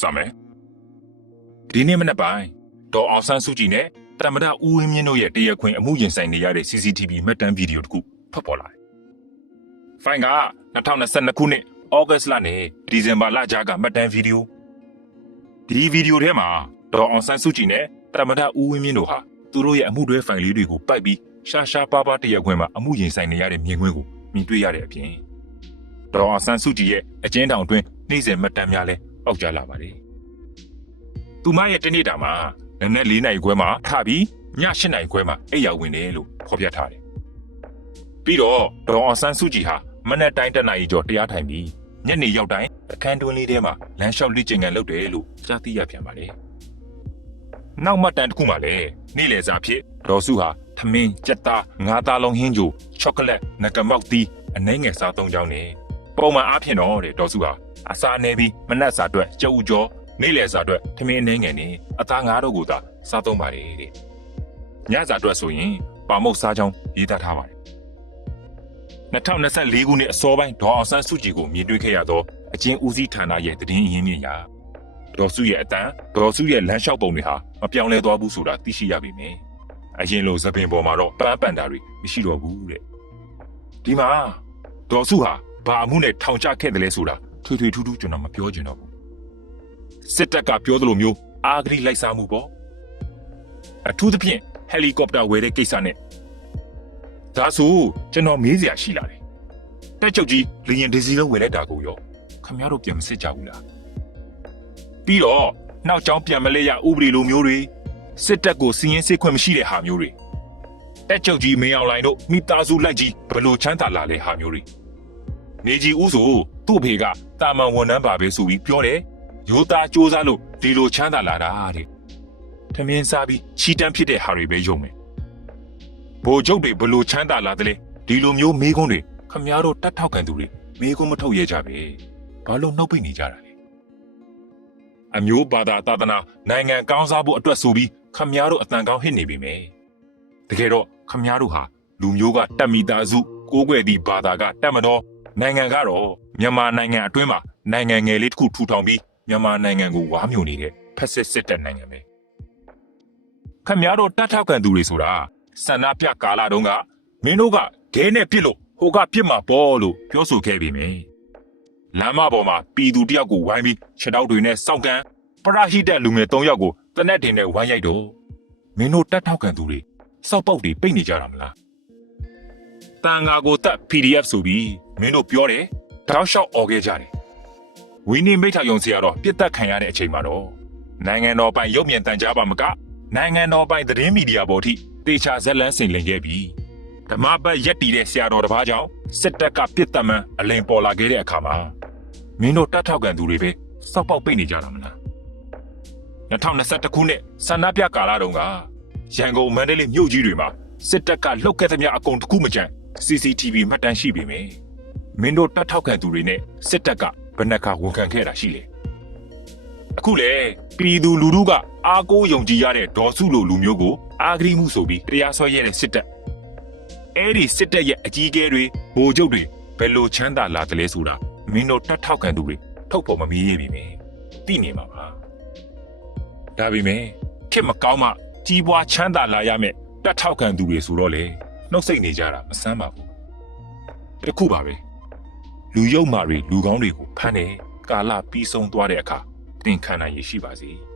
စမယ်ဒီနေ့မနေ့ပိုင်းဒေါ်အောင်ဆန်းစုကြည်နဲ့တမ္မဒဦးဝင်းမြင့်တို့ရဲ့တရားခွင်အမှုရင်ဆိုင်နေရတဲ့ CCTV မှတ်တမ်းဗီဒီယိုတစ်ခုထွက်ပေါ်လာတယ်။ဖိုင်က2022ခုနှစ်ဩဂတ်စ်လနဲ့ဒီဇင်ဘာလကြားကမှတ်တမ်းဗီဒီယိုဒီဗီဒီယိုထဲမှာဒေါ်အောင်ဆန်းစုကြည်နဲ့တမ္မဒဦးဝင်းမြင့်တို့ဟာသူတို့ရဲ့အမှုတွဲဖိုင်လေးတွေကိုပိုက်ပြီးရှာရှာပါပါတရားခွင်မှာအမှုရင်ဆိုင်နေရတဲ့မြင်ကွင်းကိုမြင်တွေ့ရတဲ့အပြင်ဒေါ်အောင်ဆန်းစုကြည်ရဲ့အကျဉ်းထောင်တွင်နေ့စဉ်မှတ်တမ်းများလည်း ပေါက်ကြားလာပါတယ်။သူမရဲ့တနေ့တာမှာနနက်၄နာရီခွဲမှာထပြီးည၈နာရီခွဲမှာအိပ်ယာဝင်တယ်လို့ဖော်ပြထားတယ်။ပြီးတော့ဒေါ်အောင်ဆန်းစုကြည်ဟာမနက်တိုင်းတစ်နာရီကျော်တရားထိုင်ပြီးညနေရောက်တိုင်းအခန်းတွင်းလေးထဲမှာလမ်းလျှောက်လေ့ကျင့်ခန်းလုပ်တယ်လို့ကြားသိရပြန်ပါတယ်။နောက်မှတ်တမ်းတစ်ခုမှလည်းနေ့လယ်စာဖြစ်ဒေါ်စုဟာထမင်းကြက်သားငါးသားလုံးဟင်းဂျိုချောကလက်ငကမောက်သီးအနှဲငယ်စားသုံးကြောင်းနဲ့ ပုံမှန်အားဖြင့်တော့တဲ့ဒေါ်စုဟာအစာနေပြီးမနက်စာအတွက်ကြက်ဥကြောနေ့လယ်စာအတွက်ထမင်းအနှဲငယ်နဲ့အသားငါးတို့ကိုသာစားသုံးပါတယ်တဲ့ညစာအတွက်ဆိုရင်ပါမုတ်စားကြောင်းရေးသားထားပါတယ်2024ခုနှစ်အစောပိုင်းဒေါ်အောင်ဆန်းစုကြည်ကိုမြင်တွေ့ခဲ့ရသောအချင်းဦးစီးဌာနရဲ့သတင်းအရင်းမြစ်ရာဒေါ်စုရဲ့အတန်ဒေါ်စုရဲ့လမ်းလျှောက်ပုံတွေဟာမပြောင်းလဲသွားဘူးဆိုတာသိရှိရပြီမယ်အရင်လိုသပင်ပေါ်မှာတော့ပန်းပန်တာတွေမရှိတော့ဘူးတဲ့ဒီမှာဒေါ်စုဟာ ဘာအမှုနဲ့ထောင်ချခဲ့တယ်လဲဆိုတာထွေထွေထူးထူးကျွန်တော်မပြောချင်တော့ဘူးစစ်တပ်ကပြောသလိုမျိုးအာဂရိလိုက်စားမှုပေါ့အထူးသဖြင့်ဟယ်လီကော်ပတာဝယ်တဲ့ကိစ္စနဲ့ဒါဆိုကျွန်တော်မေးစရာရှိလာတယ်တက်ချုပ်ကြီးလေရင်ဒီစီလုံးဝယ်လိုက်တာကိုရောခမရတို့ပြန်မစစ်ကြဘူးလားပြီးတော့နောက်ကျောင်းပြန်မလဲရဥပဒေလိုမျိုးတွေစစ်တပ်ကိုစီးရင်စစ်ခွင့်မရှိတဲ့ဟာမျိုးတွေတက်ချုပ်ကြီးမင်းအောင်လိုင်တို့မိသားစုလိုက်ကြီးဘလို့ချမ်းသာလာလဲဟာမျိုးတွေ နေကြီးဦးဆိုသူ့အဖေကတာမန်ဝန်ထမ်းပါပဲဆိုပြီးပြောတယ်ရိုးသားစူးစမ်းလို့ဒီလိုချမ်းသာလာတာတဲ့ထမင်းစားပြီးချီတန်းဖြစ်တဲ့ဟာတွေပဲယုံမယ်ဘိုလ်ချုပ်တွေဘလို့ချမ်းသာလာတယ်လဲဒီလိုမျိုးမေးခွန်းတွေခမည်းတော်တတ်ထောက်ခံသူတွေမေးခွန်းမထုတ်ရကြပဲဘာလို့နှုတ်ပိတ်နေကြတာလဲအမျိုးဘာသာသာသနာနိုင်ငံကောင်းစားဖို့အတွက်ဆိုပြီးခမည်းတော်အတန်ကောင်းဟစ်နေပြီမယ်တကယ်တော့ခမည်းတော်ဟာလူမျိုးကတက်မိသားစုကိုးကွယ်သည့်ဘာသာကတက်မတော် နိုင်ငံကတော့မြန်မာနိုင်ငံအတွင်းမှာနိုင်ငံငယ်လေးတစ်ခုထူထောင်ပြီးမြန်မာနိုင်ငံကိုဝါမျိုးနေတဲ့ဖက်စစ်စစ်တပ်နိုင်ငံပဲခမည်းတော်တတ်ထောက်ခံသူတွေဆိုတာဆန္ဒပြကာလတုန်းကမင်းတို့ကဒဲနဲ့ပြစ်လို့ဟိုကပြစ်မှာပေါ့လို့ပြောဆိုခဲ့ပြီမယ်လမ်းမပေါ်မှာပြည်သူတယောက်ကိုဝိုင်းပြီးခြေထောက်တွေနဲ့စောင့်ကန်ပရဟိတလူငယ်၃ယောက်ကိုတနက်တင်နဲ့ဝိုင်းရိုက်တော့မင်းတို့တတ်ထောက်ခံသူတွေစောက်ပေါက်တွေပိတ်နေကြတာမလားတန်ငါကိုတက် PDF ဆိုပြီး မင်းတို့ပြောတယ်တောက်လျှောက်អော်ခဲ့ကြတယ်ဝင်းနေမိထယုံစီကတော့ပြစ်တက်ခံရတဲ့အချိန်မှာတော့နိုင်ငံတော်ပိုင်ရုပ်မြင်တန်ကြားပါမကနိုင်ငံတော်ပိုင်သတင်းမီဒီယာပေါ်ထိတေချာဇက်လန်းစင်လင်ခဲ့ပြီးဓမ္မပတ်ရက်တီတဲ့ဆရာတော်တစ်ပါးကြောင့်စစ်တပ်ကပြစ်တက်မှန်အလိန်ပေါ်လာခဲ့တဲ့အခါမှာမင်းတို့တတ်ထောက်ခံသူတွေပဲစောက်ပေါက်ပိတ်နေကြတာမလား2021ခုနှစ်ဆန္ဒပြကာလတုန်းကရန်ကုန်မန္တလေးမြို့ကြီးတွေမှာစစ်တပ်ကလှုပ်ခဲ့သမျှအကုန်တစ်ခုမကြမ်း CCTV မှတ်တမ်းရှိပေမယ့် မင်းတို့တတ်ထောက်ခံသူတွေနဲ့စစ်တပ်ကဘယ်နှခါဝန်ခံခဲ့တာရှိလဲအခုလေပြည်သူလူထုကအားကိုးယုံကြည်ရတဲ့ဒေါ်စုလိုလူမျိုးကိုအာဂရိမှုဆိုပြီးတရားစွဲရတဲ့စစ်တပ်အဲ့ဒီစစ်တပ်ရဲ့အကြီးအကဲတွေဗိုလ်ချုပ်တွေဘယ်လိုချမ်းသာလာတယ်လဲဆိုတာမင်းတို့တတ်ထောက်ခံသူတွေထုတ်ဖို့မမီးရပြီမယ်သိနေမှာပါဒါပေမဲ့ခက်မကောင်းမှကြီးပွားချမ်းသာလာရမယ်တတ်ထောက်ခံသူတွေဆိုတော့လေနှုတ်ဆက်နေကြတာမဆန်းပါဘူးတခုပါပဲ လူယုံမာတွေလူကောင်းတွေကိုဖမ်းတယ်ကာလပြီးဆုံးသွားတဲ့အခါသင်ခံနိုင်ရရှိပါစေ။